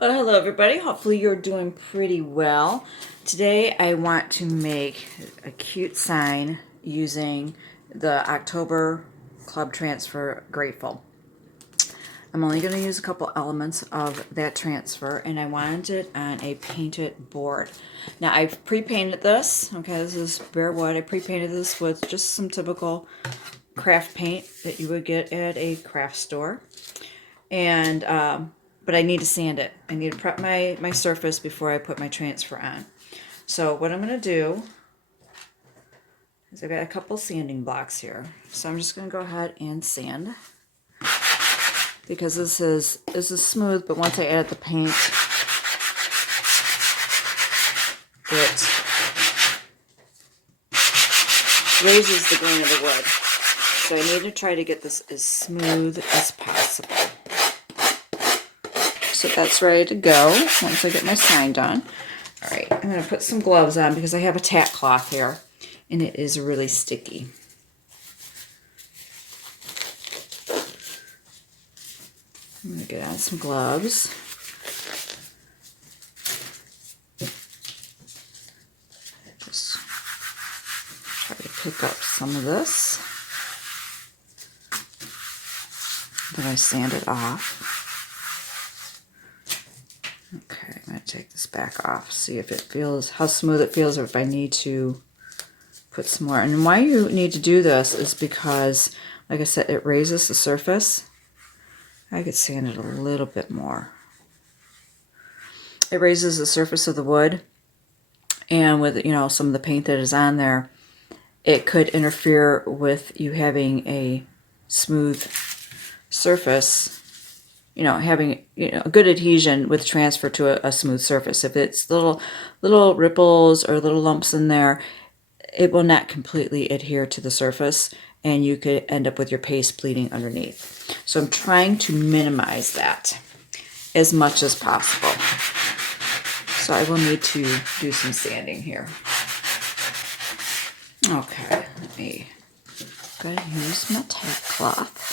Well, hello everybody. Hopefully you're doing pretty well. Today I want to make a cute sign using the October Club Transfer Grateful. I'm only going to use a couple elements of that transfer, and I wanted it on a painted board. Now I've pre-painted this. Okay, this is bare wood. I pre-painted this with just some typical craft paint that you would get at a craft store. And but I need to sand it. I need to prep my surface before I put my transfer on. So what I'm going to do is I've got a couple sanding blocks here. So I'm just going to go ahead and sand, because this is smooth, but once I add the paint, it raises the grain of the wood. So I need to try to get this as smooth as possible. So that's ready to go once I get my sign done. All right, I'm going to put some gloves on because I have a tack cloth here, and it is really sticky. I'm going to get on some gloves. Just try to pick up some of this. Then I sand it off. Okay, I'm going to take this back off, see if it feels, how smooth it feels, or if I need to put some more. And why you need to do this is because, like I said, it raises the surface. I could sand it a little bit more. It raises the surface of the wood, and with, you know, some of the paint that is on there, it could interfere with you having a smooth surface. You know, having, you know, a good adhesion with transfer to a smooth surface. If it's little ripples or little lumps in there, it will not completely adhere to the surface, and you could end up with your paste bleeding underneath. So I'm trying to minimize that as much as possible. So I will need to do some sanding here. Okay, let me go ahead and use my tack cloth.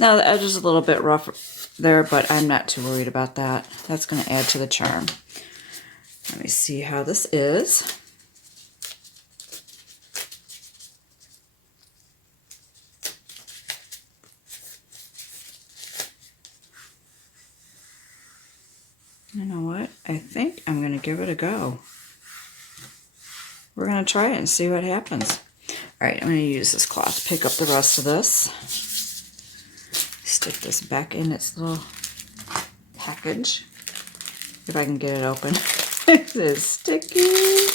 Now the edge is a little bit rough there, but I'm not too worried about that. That's going to add to the charm. Let me see how this is. You know what? I think I'm going to give it a go. We're going to try it and see what happens. All right, I'm going to use this cloth, pick up the rest of this. Stick this back in its little package, if I can get it open. It is sticky.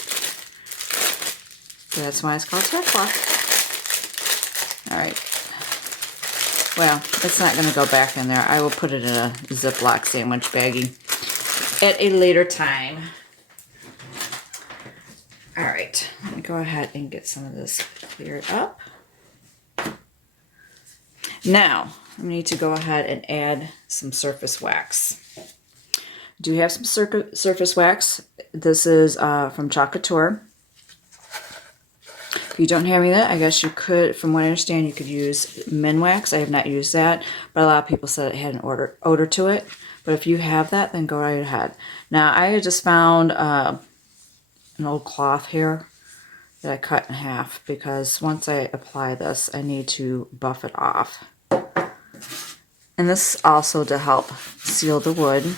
That's why it's called tack cloth. All right. Well, it's not going to go back in there. I will put it in a Ziploc sandwich baggie at a later time. All right. Let me go ahead and get some of this cleared up. Now, I need to go ahead and add some surface wax. I do have some surface wax. This is from Chalk Couture. If you don't have any of that, I guess you could, from what I understand, you could use men wax. I have not used that, but a lot of people said it had an odor to it. But if you have that, then go right ahead. Now, I just found an old cloth here that I cut in half, because once I apply this, I need to buff it off. And this also to help seal the wood.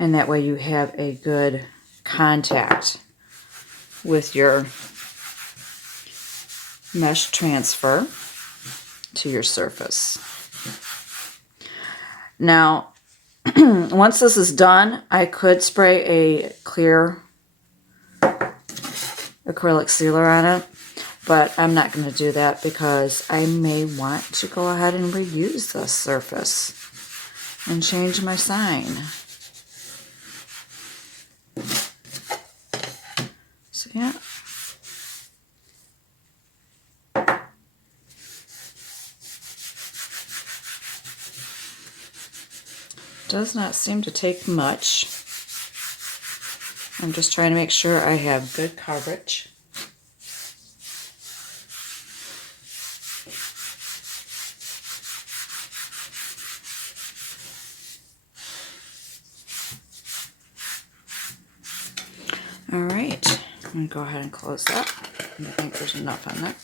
And that way you have a good contact with your mesh transfer to your surface. Now, once this is done, I could spray a clear acrylic sealer on it, but I'm not going to do that because I may want to go ahead and reuse this surface and change my sign. So yeah. Does not seem to take much. I'm just trying to make sure I have good coverage. All right, I'm gonna go ahead and close that. I think there's enough on that.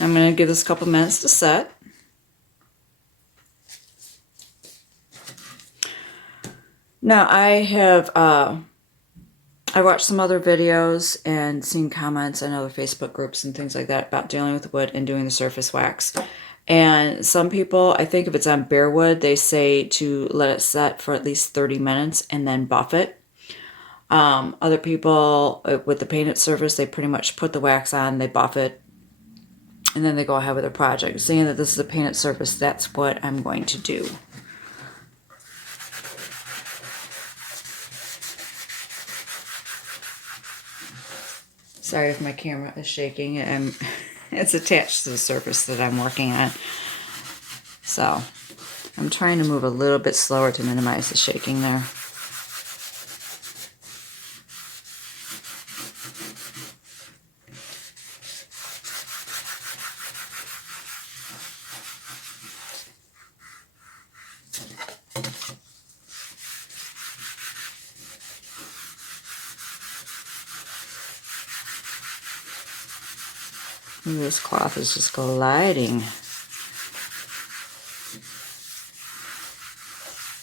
I'm gonna give this a couple minutes to set. Now I have I watched some other videos and seen comments in other Facebook groups and things like that about dealing with wood and doing the surface wax. And some people, I think if it's on bare wood, they say to let it set for at least 30 minutes and then buff it. Other people with the painted surface, they pretty much put the wax on, they buff it, and then they go ahead with their project. Seeing that this is a painted surface, that's what I'm going to do. Sorry if my camera is shaking. It's attached to the surface that I'm working on. So I'm trying to move a little bit slower to minimize the shaking there. Ooh, this cloth is just gliding.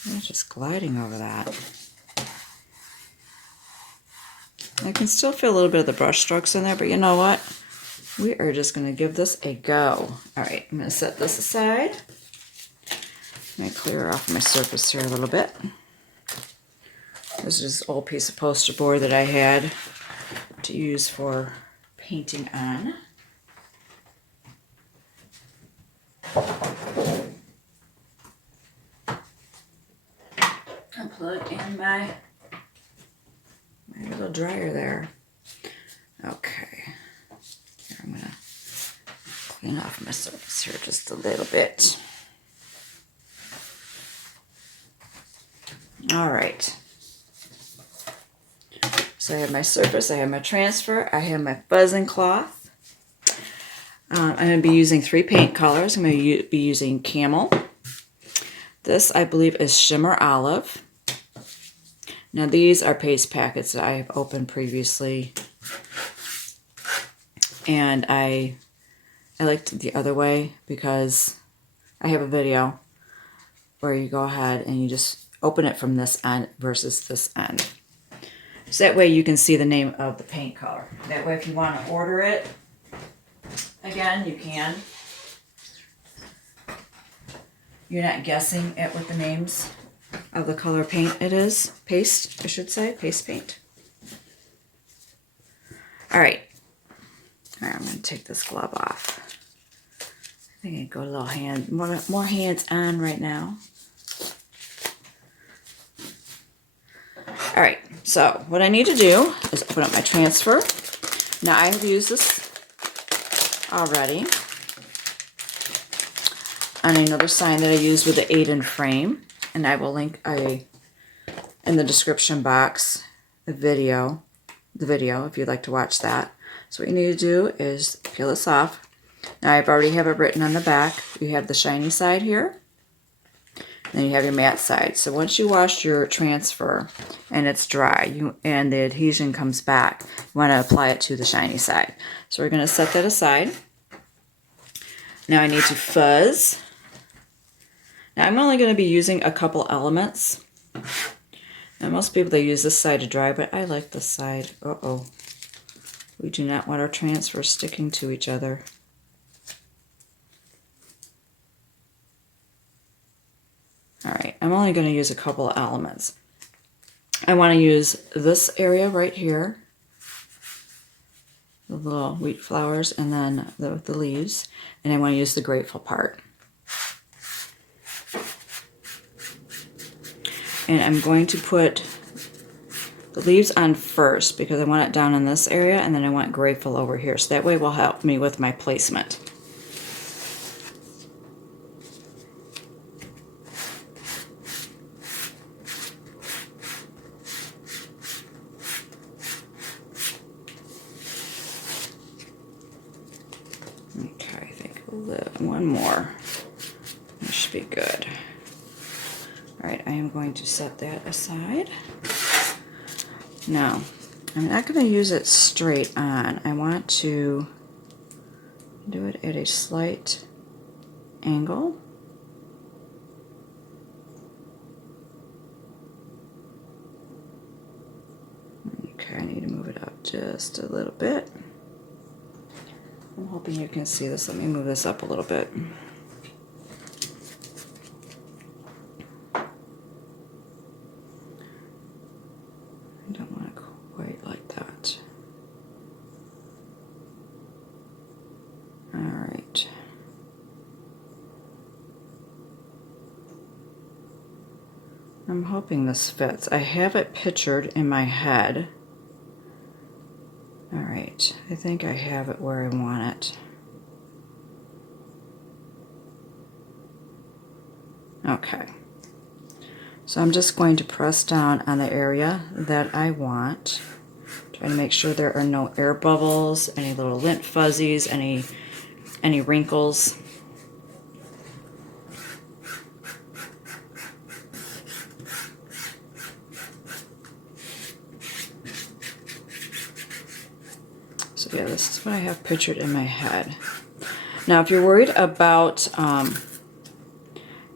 It's just gliding over that. I can still feel a little bit of the brush strokes in there, but you know what? We are just going to give this a go. All right, I'm going to set this aside. I'm going to clear off my surface here a little bit. This is an old piece of poster board that I had to use for painting on. I'll plug in my little dryer there. Okay. Here, I'm going to clean off my surface here just a little bit. All right. So I have my surface, I have my transfer, I have my fuzzing cloth. I'm going to be using 3 paint colors. I'm going to be using Camel. This, I believe, is Shimmer Olive. Now, these are paste packets that I have opened previously. And I liked it the other way because I have a video where you go ahead and you just open it from this end versus this end. So that way you can see the name of the paint color. That way if you want to order it, again, you can. You're not guessing at what the names of the color paint it is. Paste, I should say. Paste paint. All right. All right, I'm going to take this glove off. I think I go a little more hands on right now. All right, so what I need to do is open up my transfer. Now I have used this already on another sign that I used with the 8-in frame, and I will link in the description box the video if you'd like to watch that. So what you need to do is peel this off. Now I already have it written on the back. You have the shiny side here, and then you have your matte side. So once you wash your transfer and it's dry and the adhesion comes back, you want to apply it to the shiny side. So we're going to set that aside. Now I need to fuzz. Now I'm only going to be using a couple elements. Now most people, they use this side to dry, but I like this side. Uh-oh. We do not want our transfer sticking to each other. All right, I'm only going to use a couple of elements. I want to use this area right here, the little wheat flowers, and then the leaves, and I want to use the grateful part. And I'm going to put the leaves on first because I want it down in this area, and then I want grateful over here. So that way will help me with my placement. Okay, I think one more. That should be good. right, I am going to set that aside. Now, I'm not going to use it straight on. I want to do it at a slight angle. Okay, I need to move it up just a little bit. I'm hoping you can see this. Let me move this up a little bit. I don't want it quite like that. All right. I'm hoping this fits. I have it pictured in my head. All right, I think I have it where I want it. Okay. So I'm just going to press down on the area that I want. Try to make sure there are no air bubbles, any little lint fuzzies, any wrinkles. So yeah, this is what I have pictured in my head. Now, if you're worried about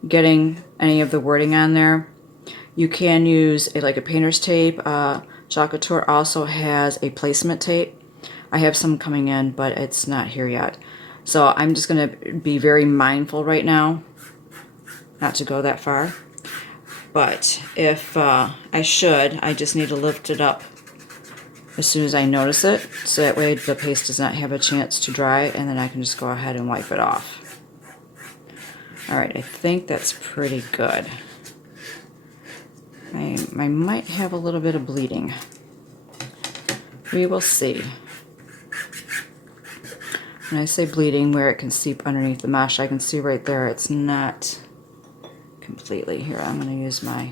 getting any of the wording on there, you can use like a painter's tape. Chalk Couture also has a placement tape. I have some coming in, but it's not here yet. So I'm just going to be very mindful right now not to go that far. But if I just need to lift it up as soon as I notice it, so that way the paste does not have a chance to dry, and then I can just go ahead and wipe it off. Alright, I think that's pretty good. I might have a little bit of bleeding. We will see. When I say bleeding, where it can seep underneath the mesh, I can see right there it's not completely. Here, I'm going to use my...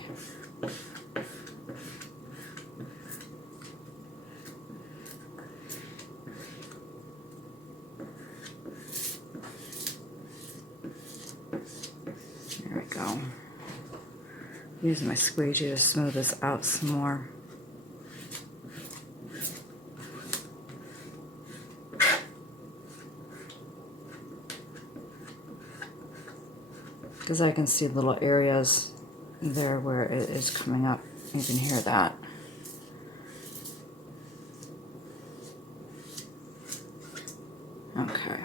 There we go. Using my squeegee to smooth this out some more. Because I can see little areas there where it is coming up. You can hear that. Okay.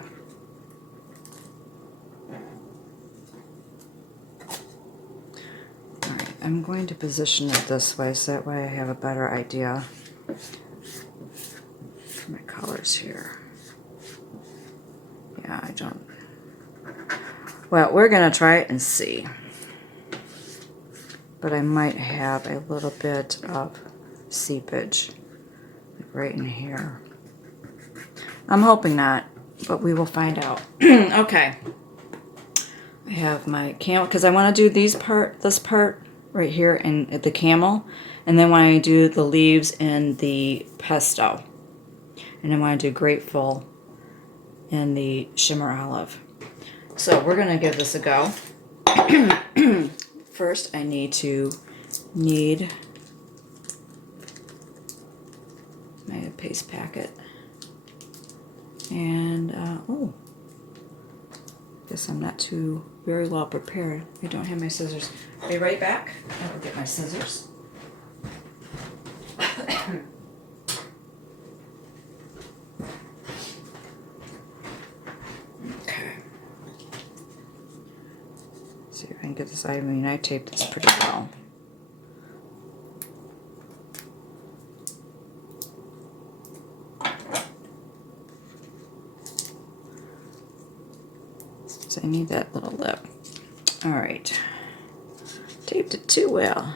Alright, I'm going to position it this way so that way I have a better idea for my colors here. Yeah, I don't... Well, we're going to try it and see. But I might have a little bit of seepage right in here. I'm hoping not, but we will find out. Okay. I have my camel, because I want to do this part right here and the camel. And then when I do the leaves and the pesto. And I want to do grateful and the shimmer olive. So we're going to give this a go. First, I need my paste packet. And, oh, guess I'm not too very well prepared. I don't have my scissors. Be right back. I will get my scissors. Okay. See if I can get this. I mean, I taped this pretty well. So I need that little lip. All right. Taped it too well.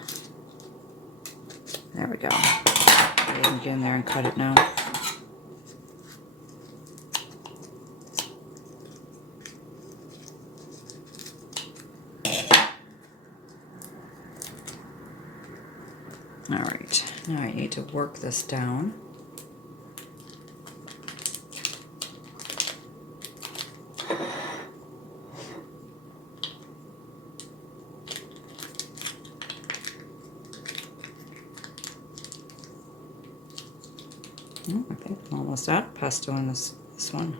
There we go. I can get in there and cut it now. All right. Now I need to work this down. Oh, I think I'm almost out of pesto on this one.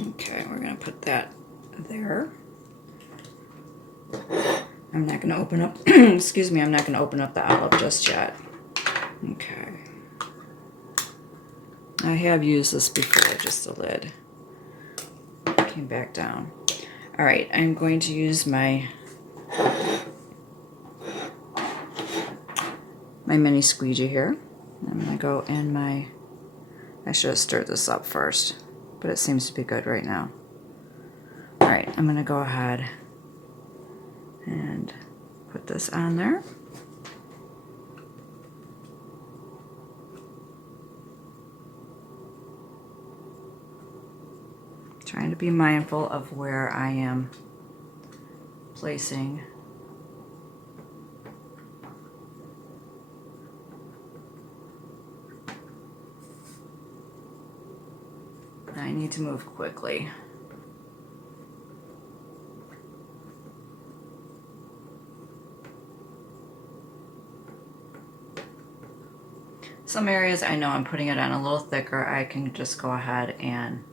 Okay, we're going to put that there. I'm not going to open up, excuse me, I'm not going to open up the olive just yet. Okay. I have used this before, just the lid. Came back down. All right, I'm going to use my mini squeegee here. I'm going to go in my, I should have stirred this up first, but it seems to be good right now. All right, I'm going to go ahead and put this on there. Trying to be mindful of where I am placing I need to move quickly. Some areas I know I'm putting it on a little thicker. I can just go ahead and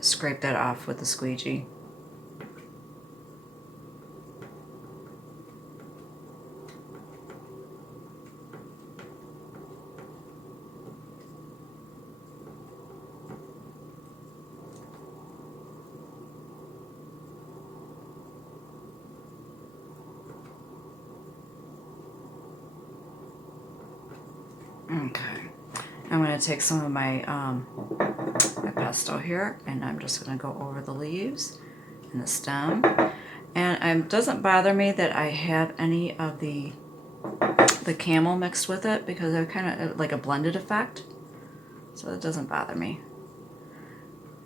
scrape that off with the squeegee. Okay, I'm going to take some of my my pesto here, and I'm just going to go over the leaves and the stem. And it doesn't bother me that I have any of the camel mixed with it, because I kind of like a blended effect, so it doesn't bother me.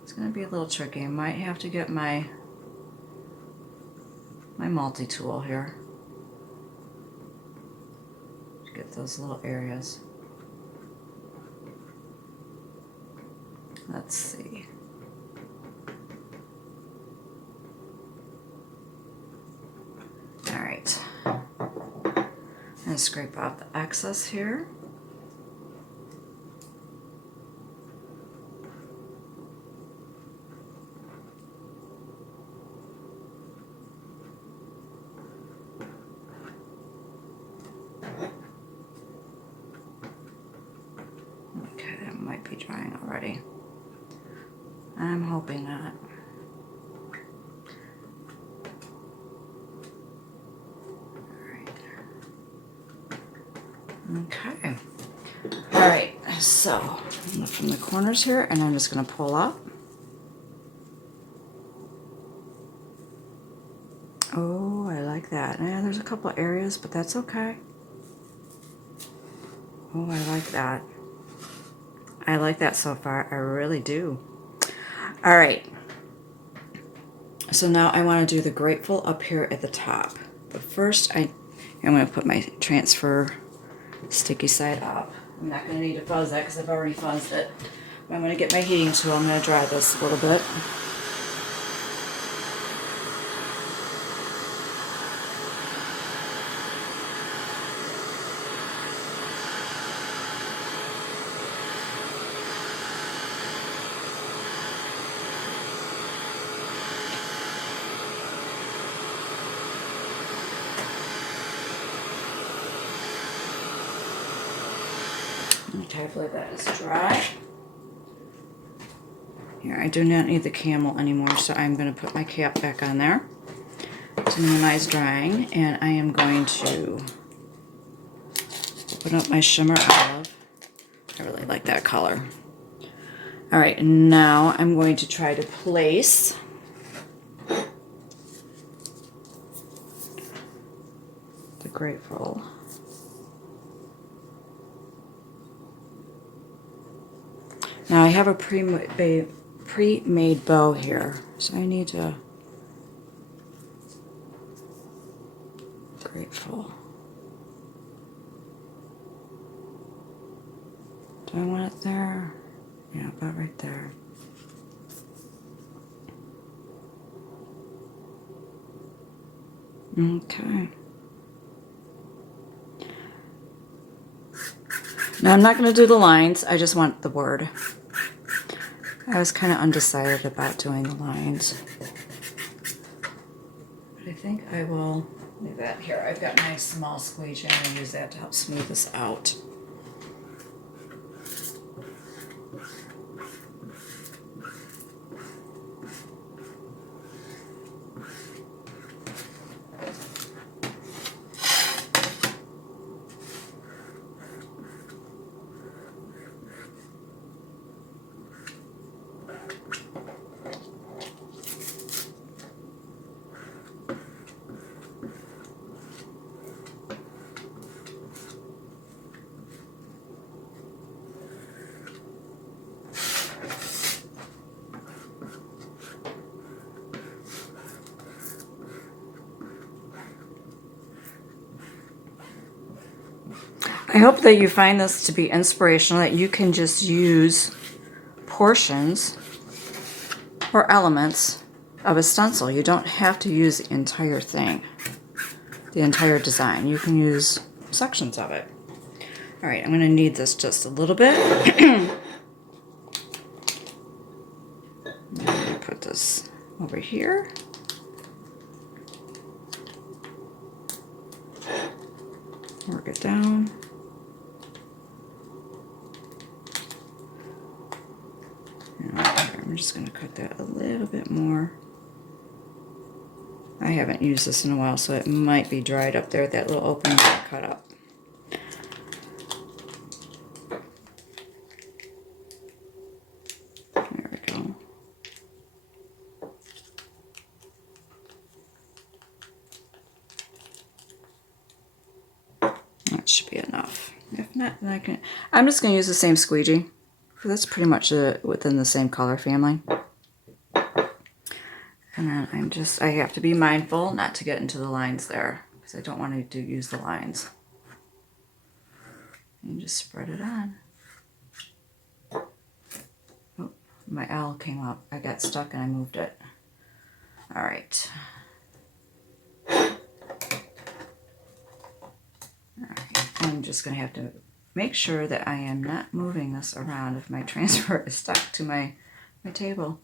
It's going to be a little tricky. I might have to get my multi-tool here to get those little areas. Let's see. All right. I'm going to scrape off the excess here. Okay, that might be drying already. I'm hoping not. Okay. All right, so from the corners here, and I'm just going to pull up. Oh, I like that. Yeah, there's a couple areas, but that's okay. Oh, I like that. I like that so far. I really do. All right. So now I want to do the grateful up here at the top. But first, I'm going to put my transfer sticky side up. I'm not going to need to fuzz that because I've already fuzzed it. But I'm going to get my heating tool. I'm going to dry this a little bit. Okay, I believe that is dry. Here, I do not need the camel anymore, so I'm going to put my cap back on there to minimize drying, and I am going to open up my shimmer olive. I really like that color. All right, and now I'm going to try to place the grateful. Now I have a pre-made bow here, so I need to grateful. Do I want it there? Yeah, about right there. Okay. Now I'm not going to do the lines, I just want the word. I was kind of undecided about doing the lines. But I think I will leave that here. I've got my small squeegee and I'm going to use that to help smooth this out. I hope that you find this to be inspirational, that you can just use portions or elements of a stencil. You don't have to use the entire thing, the entire design. You can use sections of it. All right, I'm going to knead this just a little bit. I'm going to put this over here. Work it down. I'm just going to cut that a little bit more. I haven't used this in a while, so it might be dried up there. That little opening got cut up. There we go. That should be enough. If not, then I'm just going to use the same squeegee. That's pretty much within the same color family. And then I have to be mindful not to get into the lines there, because I don't want to use the lines. And just spread it on. Oh, my L came up. I got stuck and I moved it. All right. All right. I'm just going to have to make sure that I am not moving this around if my transfer is stuck to my table.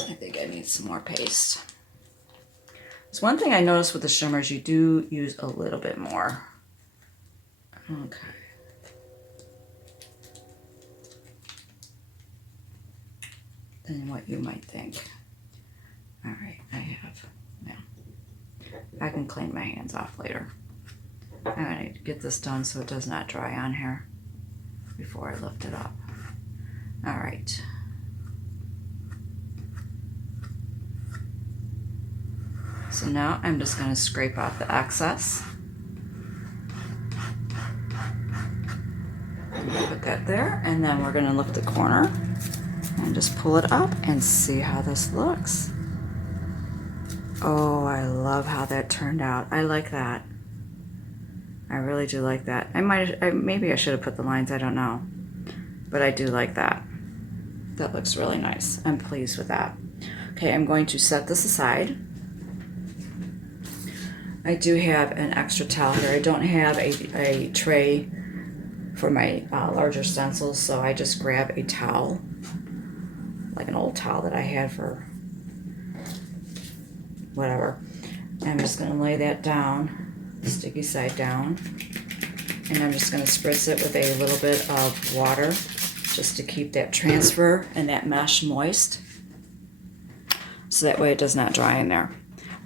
I think I need some more paste. There's one thing I noticed with the shimmers, you do use a little bit more. Okay. Than what you might think. All right, I can clean my hands off later. I'm going to get this done so it does not dry on here before I lift it up. All right. So now I'm just going to scrape off the excess. Put that there, and then we're going to lift the corner and just pull it up and see how this looks. Oh, I love how that turned out. I like that. I really do like that. Maybe I should have put the lines, I don't know. But I do like that. That looks really nice. I'm pleased with that. Okay, I'm going to set this aside. I do have an extra towel here. I don't have a tray for my larger stencils, so I just grab a towel, like an old towel that I had for whatever. And I'm just going to lay that down, sticky side down, and I'm just going to spritz it with a little bit of water just to keep that transfer and that mesh moist, so that way it does not dry in there.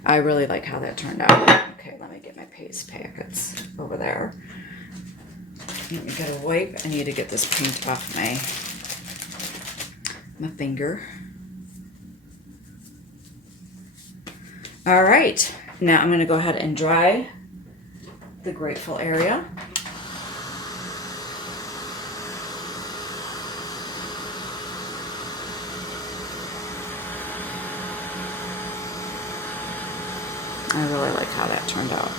I really like how that turned out. Okay, let me get my paste packets over there. Let me get a wipe. I need to get this paint off my finger. All right, now I'm going to go ahead and dry the grateful area. I really like how that turned out.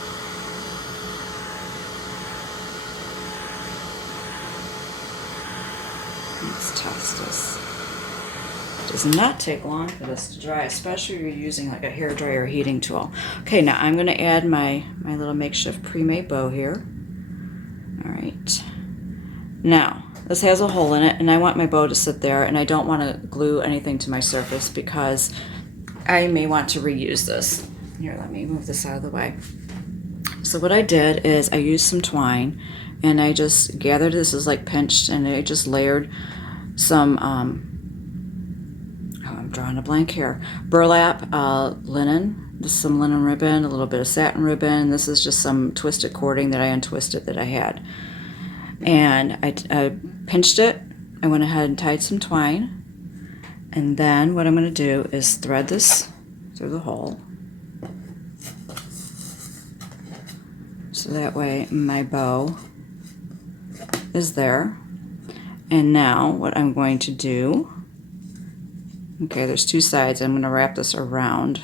Let's test this. It does not take long for this to dry, especially if you're using like a hair dryer heating tool. Okay, now I'm going to add my little makeshift pre-made bow here. All right. Now, this has a hole in it, and I want my bow to sit there, and I don't want to glue anything to my surface because I may want to reuse this. Here, let me move this out of the way. So what I did is I used some twine, and I just gathered, this is like pinched, and I just layered some, I'm drawing a blank here, burlap linen. This is some linen ribbon, a little bit of satin ribbon. This is just some twisted cording that I untwisted that I had. And I pinched it. I went ahead and tied some twine. And then what I'm going to do is thread this through the hole. So that way my bow is there. And now what I'm going to do, okay, there's two sides. I'm going to wrap this around.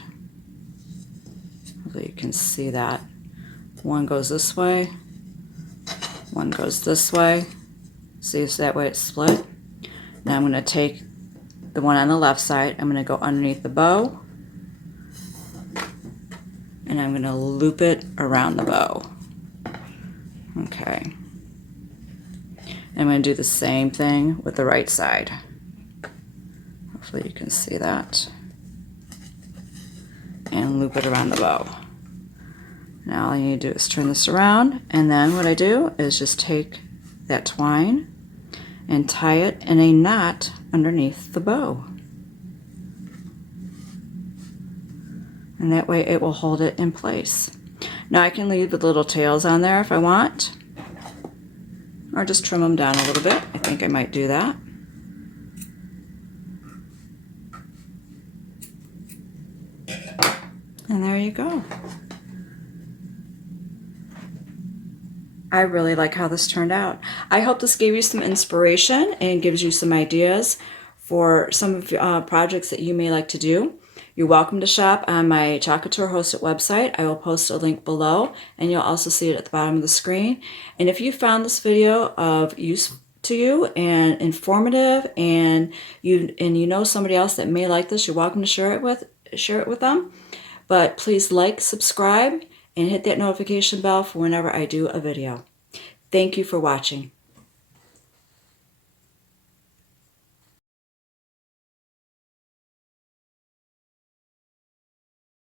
Hopefully you can see that. One goes this way. One goes this way. See, so that way it's split. Now I'm going to take the one on the left side. I'm going to go underneath the bow. And I'm going to loop it around the bow. Okay. I'm going to do the same thing with the right side. Hopefully you can see that. And loop it around the bow. Now all I need to do is turn this around, and then what I do is just take that twine and tie it in a knot underneath the bow. And that way it will hold it in place. Now I can leave the little tails on there if I want, or just trim them down a little bit. I think I might do that. And there you go. I really like how this turned out. I hope this gave you some inspiration and gives you some ideas for some of projects that you may like to do. You're welcome to shop on my Chalk Couture hosted website. I will post a link below, and you'll also see it at the bottom of the screen. And if you found this video of use to you and informative, and you know somebody else that may like this, you're welcome to share it with them. But please like, subscribe, and hit that notification bell for whenever I do a video. Thank you for watching.